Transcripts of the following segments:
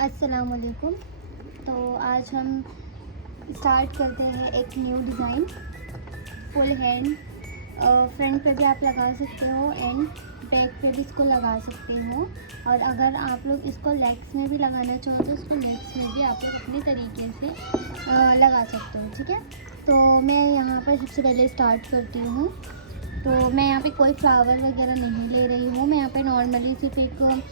अस्सलाम वालेकुम। तो आज हम स्टार्ट करते हैं एक new design. Full hand front पे भी आप लगा सकते हो एंड बैक पे भी इसको लगा सकते हो। और अगर आप लोग इसको लेग्स में भी लगाना चाहो तो इसको लेग्स में भी आप लोग अपने तरीके से लगा सकते हो। ठीक है, तो मैं यहाँ पर सबसे पहले स्टार्ट करती हूँ। तो मैं यहाँ पे कोई फ्लावर वगैरह नहीं ले रही हूँ। मैं यहाँ पे नॉर्मली सिर्फ एक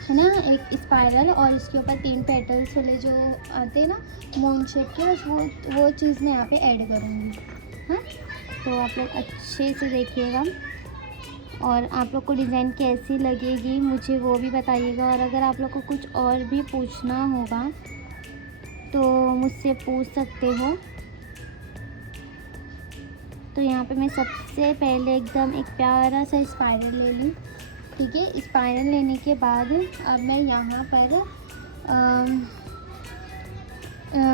है ना, एक स्पाइरल और उसके ऊपर 3 पेटल्स वाले जो आते हैं ना मून शेप के, बस वो चीज़ मैं यहाँ पे ऐड करूँगी। हाँ, तो आप लोग अच्छे से देखिएगा और आप लोग को डिज़ाइन कैसी लगेगी मुझे वो भी बताइएगा। और अगर आप लोग को कुछ और भी पूछना होगा तो मुझसे पूछ सकते हो। तो यहाँ पे मैं सबसे पहले एकदम एक प्यारा सा स्पाइरल ले लूँ। ठीक है, स्पाइरल लेने के बाद अब मैं यहाँ पर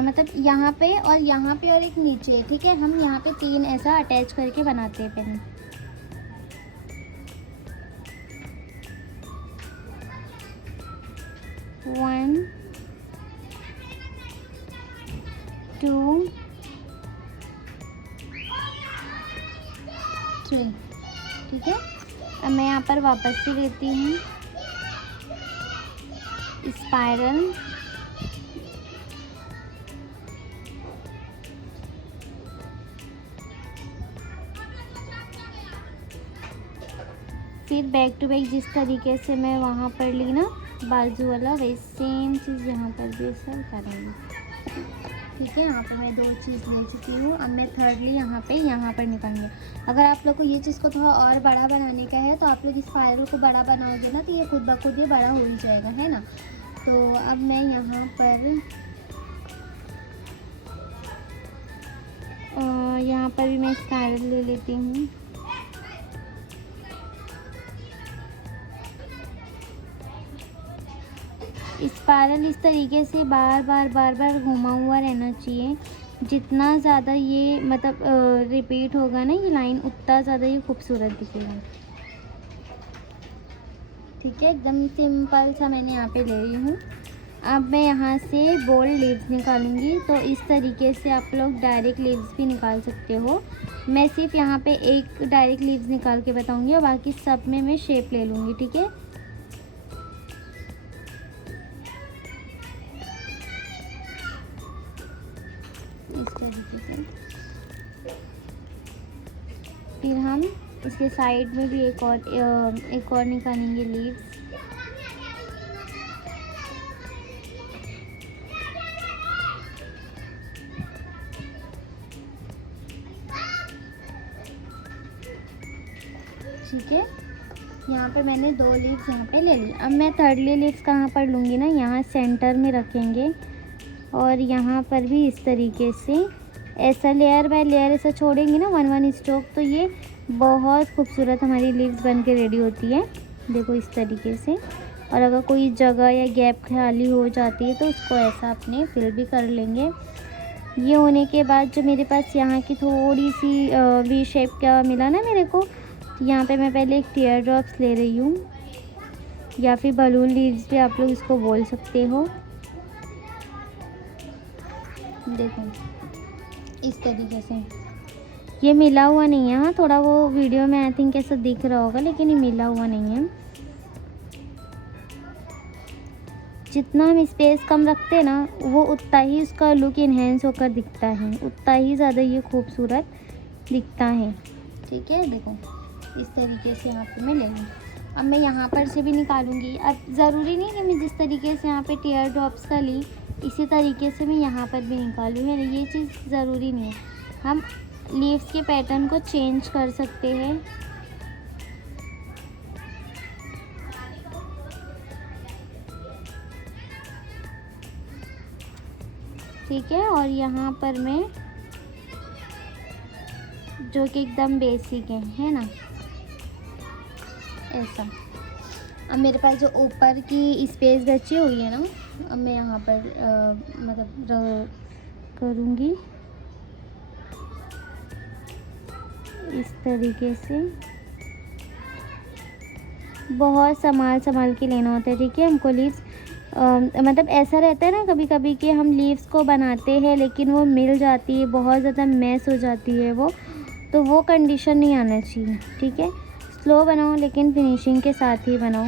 मतलब यहाँ पे और एक नीचे। ठीक है, हम यहाँ पे 3 ऐसा अटैच करके बनाते हैं पहले। One, two, three. ठीक है, अब मैं यहाँ पर वापस से लेती हूँ स्पाइरल, फिर बैक टू बैक जिस तरीके से मैं वहाँ पर ली ना बाजू वाला, वही सेम चीज़ यहाँ पर भी ऐसा करेंगे। ठीक है, यहाँ पे मैं 2 चीज़ ले चुकी हूँ। अब मैं थर्डली यहाँ पर निकालूंगी। अगर आप लोग को ये चीज़ को थोड़ा और बड़ा बनाने का है तो आप लोग स्पाइरल को बड़ा बनाओगे ना तो ये खुद ब खुद ये बड़ा हो ही जाएगा, है ना। तो अब मैं यहाँ पर भी मैं स्पाइरल ले लेती हूँ। स्पाइरल इस तरीके से बार बार घुमा हुआ रहना चाहिए। जितना ज़्यादा ये मतलब रिपीट होगा ना ये लाइन, उतना ज़्यादा ये खूबसूरत दिखेगा। ठीक है, एकदम सिंपल सा मैंने यहाँ पे ले रही हूँ। अब मैं यहाँ से बोल्ड लीव्स निकालूंगी। तो इस तरीके से आप लोग डायरेक्ट लीव्स भी निकाल सकते हो। मैं सिर्फ यहाँ पे एक डायरेक्ट लीव्स निकाल के बताऊँगी और बाकी सब में मैं शेप ले लूँगी। ठीक है, इस तरीके से। फिर हम इसके साइड में भी एक और निकालेंगे लीव्स। ठीक है, यहाँ पर मैंने 2 लीव्स यहाँ पे ले ली। अब मैं थर्डली लीव्स कहाँ पर लूँगी ना, यहाँ सेंटर में रखेंगे और यहाँ पर भी इस तरीके से ऐसा लेयर बाय लेयर ऐसा छोड़ेंगे ना 1 स्ट्रोक, तो ये बहुत खूबसूरत हमारी लीव्स बन के रेडी होती है। देखो इस तरीके से। और अगर कोई जगह या गैप खाली हो जाती है तो उसको ऐसा अपने फिल भी कर लेंगे। ये होने के बाद जो मेरे पास यहाँ की थोड़ी सी वी शेप का मिला ना मेरे को, यहाँ पे मैं पहले एक टीयर ड्रॉप्स ले रही हूँ या फिर बलून लीव्स भी आप लोग इसको बोल सकते हो। देखो इस तरीके से। ये मिला हुआ नहीं है, हाँ थोड़ा वो वीडियो में आई थिंक ऐसा दिख रहा होगा लेकिन ये मिला हुआ नहीं है। जितना हम स्पेस कम रखते हैं ना वो उतना ही उसका लुक इन्हेंस होकर दिखता है, उतना ही ज़्यादा ये खूबसूरत दिखता है। ठीक है, देखो इस तरीके से यहाँ पे मैं ले लूँ। अब मैं यहाँ पर से भी निकालूंगी। अब ज़रूरी नहीं कि मैं जिस तरीके से यहाँ पे टीयर ड्रॉप्स का ली इसी तरीके से मैं यहाँ पर भी निकालूँ, है ना, ये चीज़ ज़रूरी नहीं है। हम लीव्स के पैटर्न को चेंज कर सकते हैं। ठीक है, और यहाँ पर मैं जो कि एकदम बेसिक है ना, ऐसा। अब मेरे पास जो ऊपर की स्पेस बची हुई है ना, अब मैं यहाँ पर मतलब करूँगी इस तरीके से। बहुत संभाल के लेना होता है। ठीक है, हमको लीव्स मतलब ऐसा रहता है ना कभी कभी कि हम लीव्स को बनाते हैं लेकिन वो मिल जाती है, बहुत ज़्यादा मैस हो जाती है वो, तो वो कंडीशन नहीं आना चाहिए। ठीक है, स्लो बनाओ लेकिन फिनिशिंग के साथ ही बनाओ।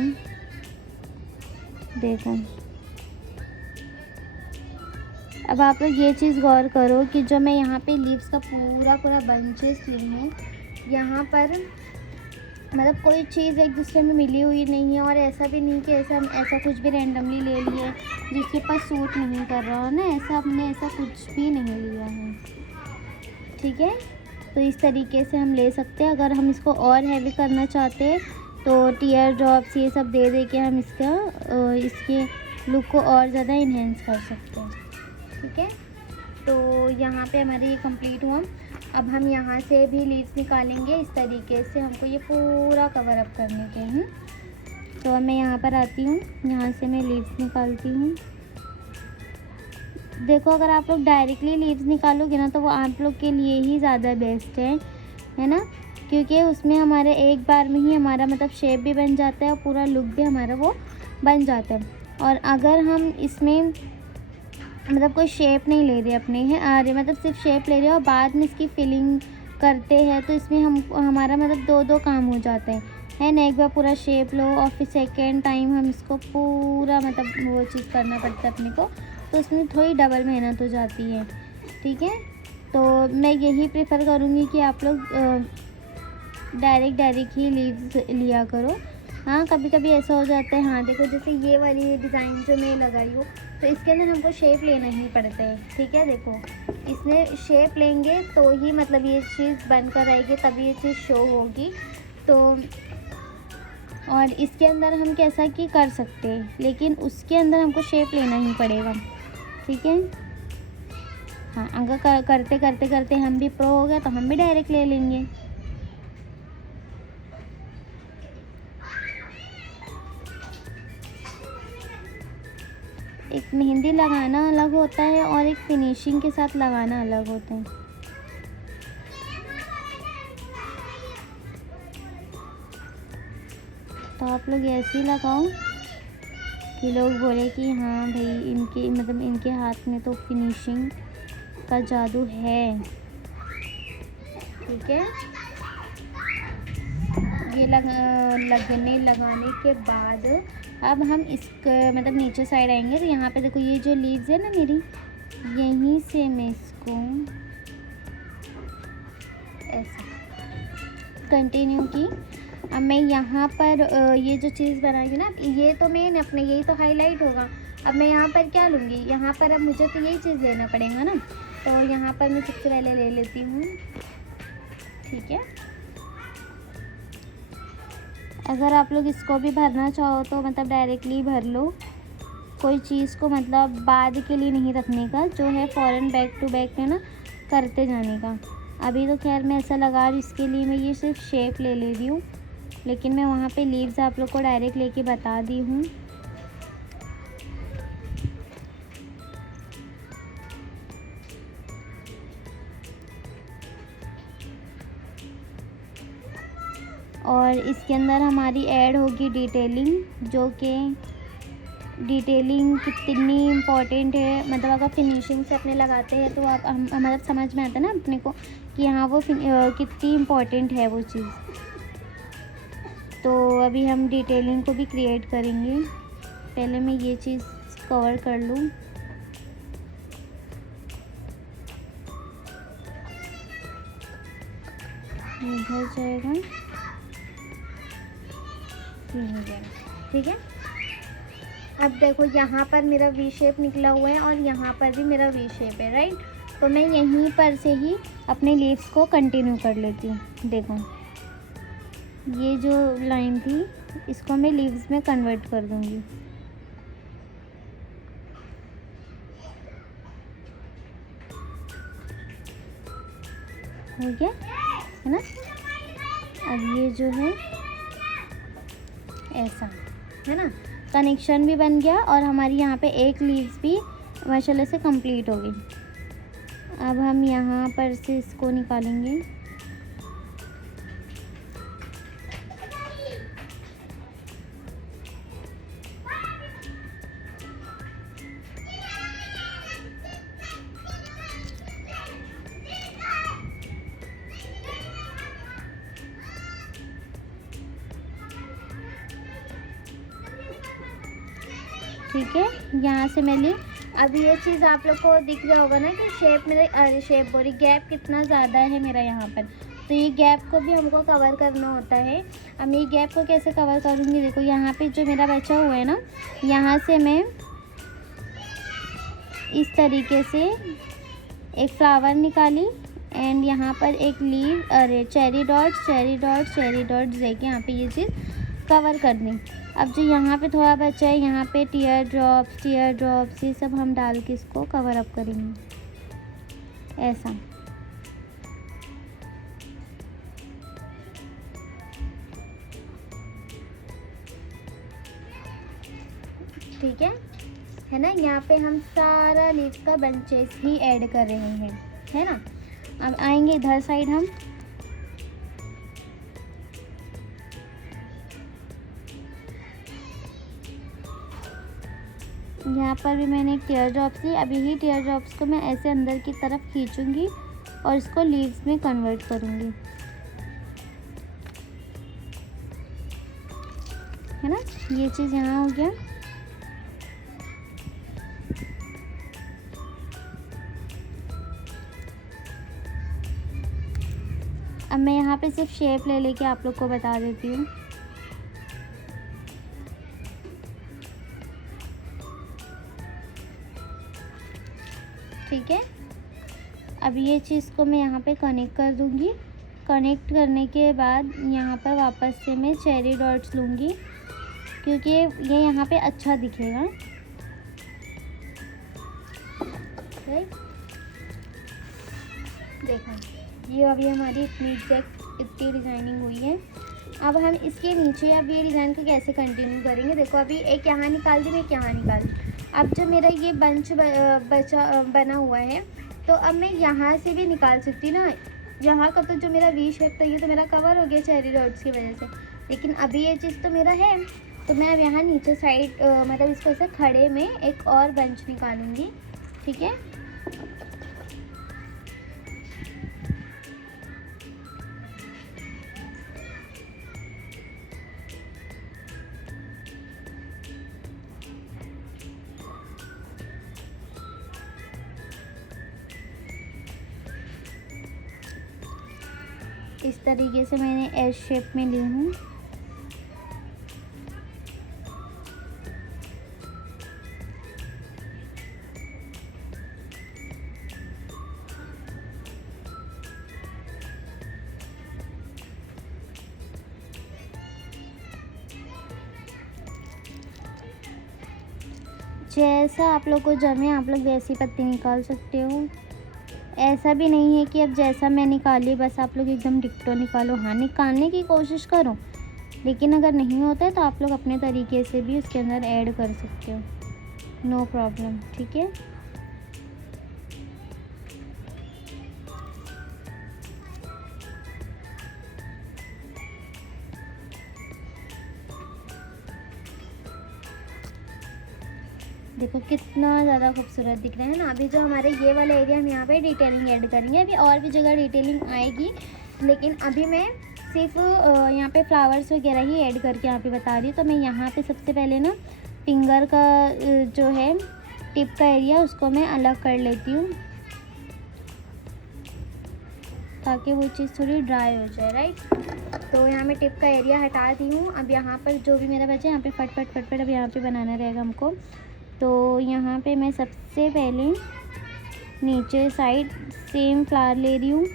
देखो अब आप लोग ये चीज़ गौर करो कि जो मैं यहाँ पे लीव्स का पूरा बंचेस ली हूँ, यहाँ पर मतलब कोई चीज़ एक दूसरे में मिली हुई नहीं है, और ऐसा भी नहीं कि ऐसा कुछ भी रैंडमली ले लिए जिसके पास सूट नहीं कर रहा है ना, ऐसा हमने ऐसा कुछ भी नहीं लिया है। ठीक है, तो इस तरीके से हम ले सकते हैं। अगर हम इसको और हैवी करना चाहते हैं तो टीयर ड्रॉप्स ये सब दे के हम इसके लुक को और ज़्यादा इन्हेंस कर सकते हैं। ठीक है, तो यहाँ पे हमारे ये कंप्लीट हुआ। अब हम यहाँ से भी लीव्स निकालेंगे, इस तरीके से हमको ये पूरा कवर अप करने के हैं। तो अब मैं यहाँ पर आती हूँ, यहाँ से मैं लीव्स निकालती हूँ। देखो अगर आप लोग डायरेक्टली लीव्स निकालोगे ना तो वो आप लोग के लिए ही ज़्यादा बेस्ट है ना, क्योंकि उसमें हमारे एक बार में ही हमारा मतलब शेप भी बन जाता है और पूरा लुक भी हमारा वो बन जाता है। और अगर हम इसमें मतलब कोई शेप नहीं ले रहे अपने हैं आ रहे, मतलब सिर्फ शेप ले रहे हो और बाद में इसकी फिलिंग करते हैं, तो इसमें हमारा मतलब दो काम हो जाता है ना। एक बार पूरा शेप लो और फिर सेकेंड टाइम हम इसको पूरा मतलब वो चीज़ करना पड़ता है अपने को, तो उसमें थोड़ी डबल मेहनत हो जाती है। ठीक है, तो मैं यही प्रेफर करूँगी कि आप लोग डायरेक्ट ही लीव्स लिया करो। हाँ कभी कभी ऐसा हो जाता है, हाँ देखो जैसे ये वाली डिज़ाइन जो मैं लगाई हूँ तो इसके अंदर हमको शेप लेना ही पड़ता है। ठीक है, देखो इसमें शेप लेंगे तो ही मतलब ये चीज़ बनकर आएगी, तभी ये चीज़ शो होगी। तो और इसके अंदर हम कैसा कि कर सकते हैं, लेकिन उसके अंदर हमको शेप लेना ही पड़ेगा। ठीक है, हाँ अगर करते हम भी प्रो हो गए तो हम भी डायरेक्ट ले लेंगे। एक मेहंदी लगाना अलग होता है और एक फिनिशिंग के साथ लगाना अलग होता है। तो आप लोग ऐसे ही लगाओ कि लोग बोले कि हाँ भाई इनके हाथ में तो फिनिशिंग का जादू है। ठीक है, ये लगाने के बाद अब हम मतलब नीचे साइड आएंगे तो यहाँ पे देखो ये जो लीव्स है ना मेरी, यहीं से मैं इसको ऐसा कंटिन्यू की। अब मैं यहाँ पर ये जो चीज़ बनाएगी ना, ये तो मेन अपने यही तो हाईलाइट होगा। अब मैं यहाँ पर क्या लूँगी, यहाँ पर अब मुझे तो यही चीज़ लेना पड़ेगा ना, तो यहाँ पर मैं सबसे पहले ले लेती हूँ। ठीक है, अगर आप लोग इसको भी भरना चाहो तो मतलब डायरेक्टली भर लो, कोई चीज़ को मतलब बाद के लिए नहीं रखने का, जो है फ़ौरन बैक टू बैक में ना करते जाने का। अभी तो खैर मैं ऐसा लगा रही, इसके लिए मैं ये सिर्फ शेप ले रही हूँ, लेकिन मैं वहाँ पे लीव्स आप लोग को डायरेक्ट लेके बता दी हूँ। और इसके अंदर हमारी ऐड होगी डिटेलिंग, जो कि डिटेलिंग कितनी इम्पॉर्टेंट है। मतलब अगर फिनिशिंग से अपने लगाते हैं तो आप मतलब समझ में आता है ना अपने को कि हाँ वो कितनी इम्पॉर्टेंट है वो चीज़। तो अभी हम डिटेलिंग को भी क्रिएट करेंगे। पहले मैं ये चीज़ कवर कर लूँ। इधर जाएगा, ठीक है। अब देखो यहाँ पर मेरा वी शेप निकला हुआ है और यहाँ पर भी मेरा वी शेप है, राइट। तो मैं यहीं पर से ही अपने लीव्स को कंटिन्यू कर लेती हूँ। देखो ये जो लाइन थी इसको मैं लीव्स में कन्वर्ट कर दूँगी। हो गया है ना। अब ये जो है ऐसा है ना, कनेक्शन भी बन गया और हमारी यहाँ पे एक लीव्स भी माशाल्लाह से कंप्लीट हो गई। अब हम यहाँ पर से इसको निकालेंगे। ठीक है, यहाँ से मैं ली। अब ये चीज़ आप लोग को दिख रहा होगा ना कि शेप मेरे, अरे शेप बोरी गैप कितना ज़्यादा है मेरा यहाँ पर। तो ये गैप को भी हमको कवर करना होता है। अब मैं ये गैप को कैसे कवर करूँगी, देखो यहाँ पे जो मेरा बचा हुआ है ना, यहाँ से मैं इस तरीके से एक फ्लावर निकाली एंड यहाँ पर एक लीव, अरे चेरी डॉट्स देके यहाँ पे ये चीज़ कवर कर दी। अब जो यहाँ पे थोड़ा बचा है, यहाँ पे टीयर ड्रॉप्स ये सब हम डाल के इसको कवर अप करेंगे ऐसा। ठीक है ना। यहाँ पे हम सारा लीव्स का बंचेस ही ऐड कर रहे हैं, है ना। अब आएंगे इधर साइड हम, यहाँ पर भी मैंने एक टीयर ड्रॉप्स ली। अब यही टीयर ड्रॉप्स को मैं ऐसे अंदर की तरफ खींचूंगी और इसको लीव्स में कन्वर्ट करूँगी, है ना। ये चीज़ यहाँ हो गया। अब मैं यहाँ पे सिर्फ शेप ले लेके आप लोग को बता देती हूँ। ठीक है, अब ये चीज़ को मैं यहाँ पे कनेक्ट कर दूँगी। कनेक्ट करने के बाद यहाँ पर वापस से मैं चेरी डॉट्स लूँगी क्योंकि ये यहाँ पे अच्छा दिखेगा। देखो ये अभी हमारी इतनी डिज़ाइनिंग हुई है। अब हम इसके नीचे अब ये डिज़ाइन को कैसे कंटिन्यू करेंगे, देखो अभी एक यहाँ निकाल दी, मैं एक यहाँ निकाल दी। अब जो मेरा ये बंच बना हुआ है, तो अब मैं यहाँ से भी निकाल सकती हूँ ना। यहाँ का तो जो मेरा वी शेप था ये तो मेरा कवर हो गया चेरी डॉट्स की वजह से, लेकिन अभी ये चीज़ तो मेरा है। तो मैं अब यहाँ नीचे साइड मतलब इसको ऐसे खड़े में एक और बंच निकालूंगी। ठीक है, इस तरीके से मैंने एस शेप में ली हूँ। जैसा आप लोग को जमे आप लोग वैसी पत्ती निकाल सकते हो। ऐसा भी नहीं है कि अब जैसा मैं निकाली बस आप लोग एकदम डिक्टो निकालो। हाँ, निकालने की कोशिश करो, लेकिन अगर नहीं होता है तो आप लोग अपने तरीके से भी उसके अंदर ऐड कर सकते हो, नो प्रॉब्लम। ठीक है, देखो कितना ज़्यादा खूबसूरत दिख रहा है ना। अभी जो हमारे ये वाला एरिया हम यहाँ पे डिटेलिंग ऐड करेंगे, अभी और भी जगह डिटेलिंग आएगी, लेकिन अभी मैं सिर्फ यहाँ पे फ्लावर्स वगैरह ही ऐड करके यहाँ पे बता रही हूँ। तो मैं यहाँ पे सबसे पहले ना फिंगर का जो है टिप का एरिया उसको मैं अलग कर लेती हूँ ताकि वो चीज़ थोड़ी ड्राई हो जाए, राइट। तो यहाँ मैं टिप का एरिया हटा दी हूँ। अब यहाँ पर जो भी मेरा बचा है यहाँ पे फट अब यहाँ पे बनाना रहेगा हमको। तो यहाँ पे मैं सबसे पहले नीचे साइड सेम फ्लावर ले रही हूँ।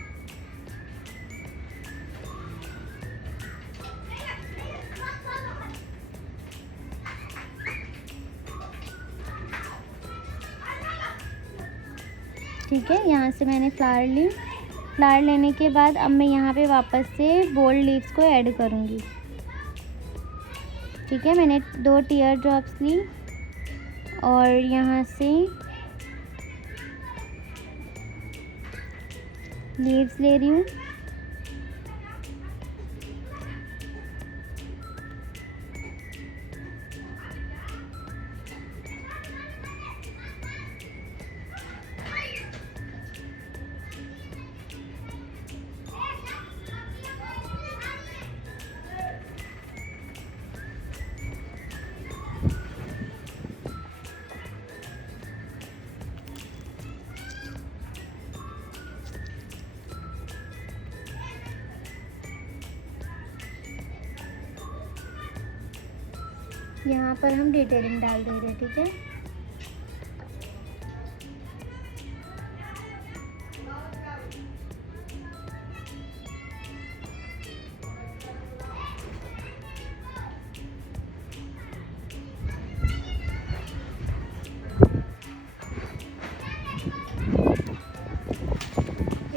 ठीक है, यहाँ से मैंने फ्लावर ली। फ्लावर लेने के बाद अब मैं यहाँ पे वापस से बोल्ड लीव्स को ऐड करूँगी। ठीक है, मैंने 2 टीयर ड्रॉप्स ली और यहाँ से लीव्स ले रही हूँ। यहाँ पर हम डिटेलिंग डाल दे रहे हैं, ठीक है।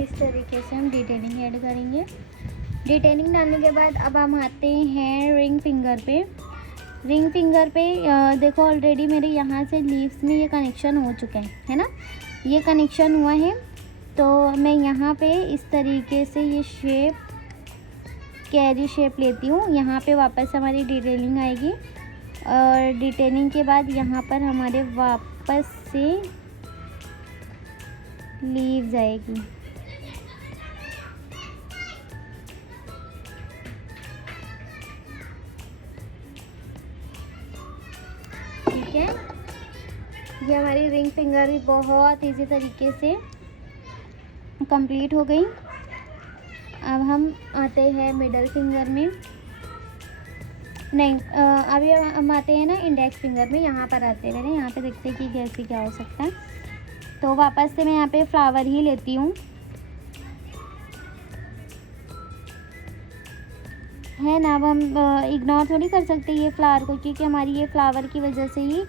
इस तरीके से हम डिटेलिंग ऐड करेंगे। डिटेलिंग डालने के बाद अब हम आते हैं रिंग फिंगर पे। रिंग फिंगर पे देखो ऑलरेडी मेरे यहाँ से लीव्स में ये कनेक्शन हो चुका है ना, ये कनेक्शन हुआ है। तो मैं यहाँ पे इस तरीके से ये शेप, कैरी शेप लेती हूँ। यहाँ पे वापस हमारी डिटेलिंग आएगी और डिटेलिंग के बाद यहाँ पर हमारे वापस से लीव्स आएगी। ठीक है, ये हमारी रिंग फिंगर भी बहुत इजी तरीके से कंप्लीट हो गई। अब हम आते हैं मिडल फिंगर में, नहीं अभी हम आते हैं ना इंडेक्स फिंगर में। यहाँ पर आते हैं, मैंने यहाँ पे देखते हैं कि कैसे क्या हो सकता है। तो वापस से मैं यहाँ पे फ्लावर ही लेती हूँ, है ना। अब हम इग्नोर थोड़ी कर सकते ये फ्लावर को, क्योंकि हमारी ये फ्लावर की वजह से ही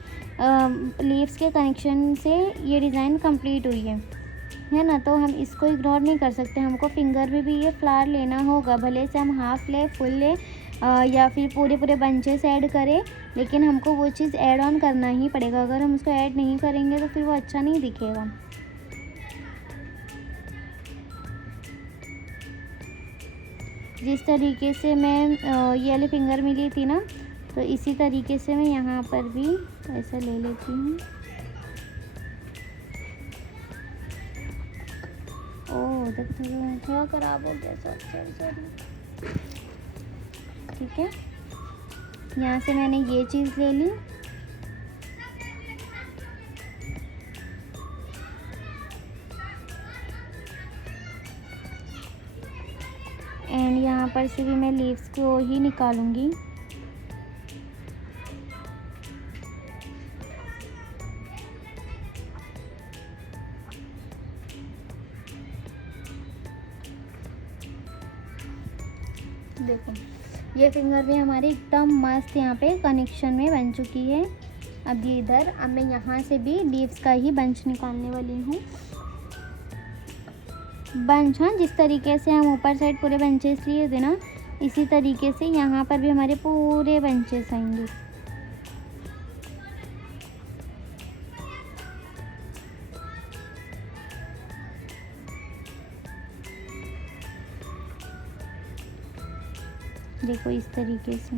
लीव्स के कनेक्शन से ये डिज़ाइन कंप्लीट हुई है ना। तो हम इसको इग्नोर नहीं कर सकते, हमको फिंगर में भी ये फ्लावर लेना होगा। भले से हम हाफ ले, फुल ले या फिर पूरे पूरे बंचेस ऐड करें, लेकिन हमको वो चीज़ ऐड ऑन करना ही पड़ेगा। अगर हम उसको ऐड नहीं करेंगे तो फिर वो अच्छा नहीं दिखेगा। जिस तरीके से मैं ये वाली फिंगर मिली थी ना, तो इसी तरीके से मैं यहाँ पर भी ऐसा ले लेती हूँ। ओह थोड़ा ख़राब हो गया, सॉरी। ठीक है, यहाँ से मैंने ये चीज़ ले ली। एंड यहाँ पर से भी मैं लीव्स को ही निकालूंगी। देखो ये फिंगर भी हमारी एकदम मस्त यहाँ पे कनेक्शन में बन चुकी है। अब ये इधर, अब मैं यहाँ से भी लीव्स का ही बंच निकालने वाली हूँ। बंच, हाँ, जिस तरीके से हम ऊपर साइड पूरे बंचेस लिए थे ना, इसी तरीके से यहाँ पर भी हमारे पूरे बंचेस आएंगे। देखो इस तरीके से।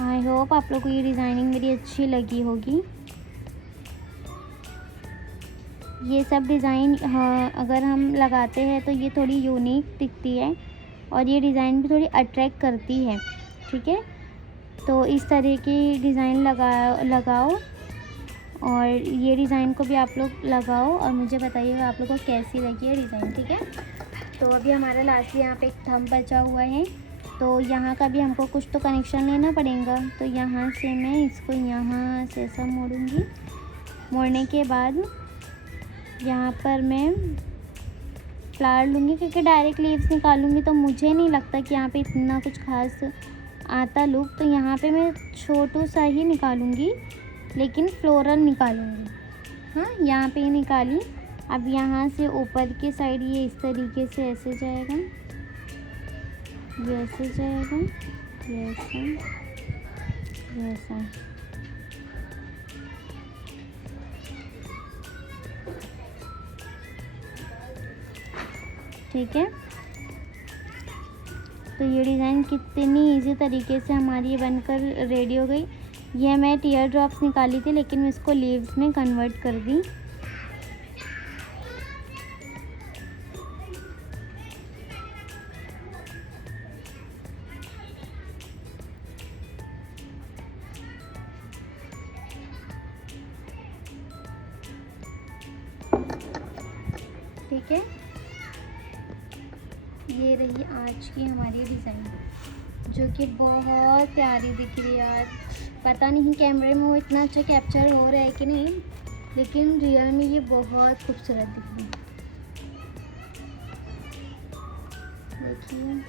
आई होप आप लोग को ये डिज़ाइनिंग मेरी अच्छी लगी होगी। ये सब डिज़ाइन अगर हम लगाते हैं तो ये थोड़ी यूनिक दिखती है और ये डिज़ाइन भी थोड़ी अट्रैक्ट करती है। ठीक है, तो इस तरह की डिज़ाइन लगाओ और ये डिज़ाइन को भी आप लोग लगाओ और मुझे बताइएगा आप लोग को कैसी लगी है डिज़ाइन। ठीक है, तो अभी हमारा लास्ट यहाँ पे एक थंब बचा हुआ है, तो यहाँ का भी हमको कुछ तो कनेक्शन लेना पड़ेगा। तो यहाँ से मैं इसको यहाँ से ऐसा मोड़ूंगी। मोड़ने के बाद यहाँ पर मैं फ्लावर लूँगी, क्योंकि डायरेक्ट लीव्स निकालूंगी तो मुझे नहीं लगता कि यहाँ पे इतना कुछ खास आता लुक। तो यहाँ पे मैं छोटू सा ही निकालूंगी, लेकिन फ्लोरल निकालूंगी। हाँ, यहाँ पे ही निकाली। अब यहाँ से ऊपर की साइड ये इस तरीके से ऐसे जाएगा, ये ऐसे जाएगा, ये ऐसा, ये ऐसा। ठीक है, तो ये डिज़ाइन कितनी इजी तरीके से हमारी ये बनकर रेडी हो गई। ये मैं टीयर ड्रॉप्स निकाली थी, लेकिन मैं इसको लीव्स में कन्वर्ट कर दी। ठीक है, ये रही आज की हमारी डिज़ाइन। जो कि बहुत प्यारी दिख रही है यार। पता नहीं कैमरे में वो इतना अच्छा कैप्चर हो रहा है कि नहीं, लेकिन रियल में ये बहुत खूबसूरत दिख रही है। देखिए,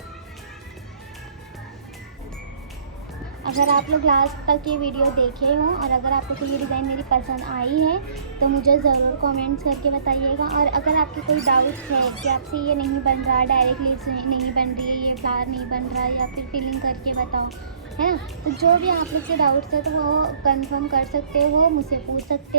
अगर आप लोग लास्ट तक ये वीडियो देखे हों और अगर आपको कोई ये डिज़ाइन मेरी पसंद आई है तो मुझे ज़रूर कमेंट्स करके बताइएगा। और अगर आपके कोई डाउट्स है कि आपसे ये नहीं बन रहा, डायरेक्ट लीड्स नहीं बन रही है, ये फ्लावर नहीं बन रहा, या फिर फिलिंग करके बताओ, है ना। तो जो भी आप लोग के डाउट्स है तो वो कंफर्म कर सकते हो, मुझसे पूछ सकते हो।